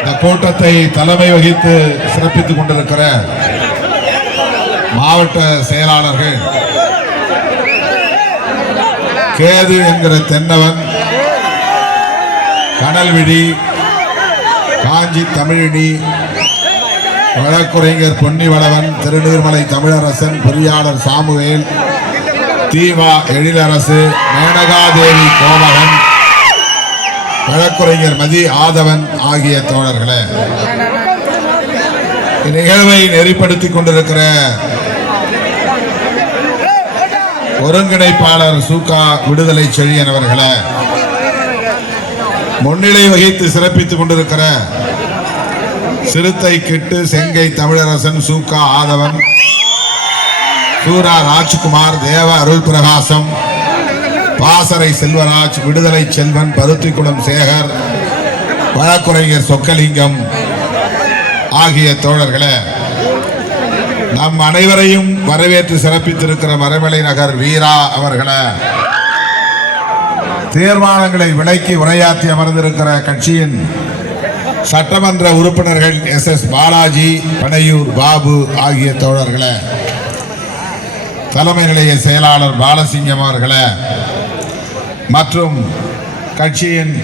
இந்த கூட்டத்தை தலைமை வகித்து சிறப்பித்துக் கொண்டிருக்கிற மாவட்ட செயலாளர்கள் கேது என்கிற தென்னவன், கனல்விழி, காஞ்சி தமிழினி, வழக்குரைஞர் பொன்னிவளவன், திருநீர்மலை தமிழரசன், பொறியாளர் சாமுவேல், தீவா எழிலரசு, மேனகாதேவி கோமகன், வழக்குரைஞர் மதி ஆதவன் ஆகிய தோழர்களே, இந்நிகழ்வை நெறிப்படுத்திக் கொண்டிருக்கிற ஒருங்கிணைப்பாளர் சூகா விடுதலை செழியன் அவர்களே, முன்னிலை வகித்து சிறப்பித்துக் கொண்டிருக்கிற சிறுத்தை கிட்டு, செங்கை தமிழரசன், சூகா ஆதவன், சூரா ராஜ்குமார், தேவ அருள் பிரகாசம், பாசறை செல்வராஜ், விடுதலை செல்வன், பருத்திக்குளம் சேகர், வழக்குரைஞர் சொக்கலிங்கம் ஆகிய தோழர்களே, நம் அனைவரையும் வரவேற்று சிறப்பித்திருக்கிற மறைமலை நகர் வீரா அவர்களே, தீர்மானங்களை விலக்கி உரையாற்றி அமர்ந்திருக்கிற கட்சியின் சட்டமன்ற உறுப்பினர்கள் SS பாலாஜி, பனையூர் பாபு ஆகிய தோழர்களே, தலைமை நிலைய செயலாளர் பாலசிங்கம் அவர்களே மற்றும் கட்சியின்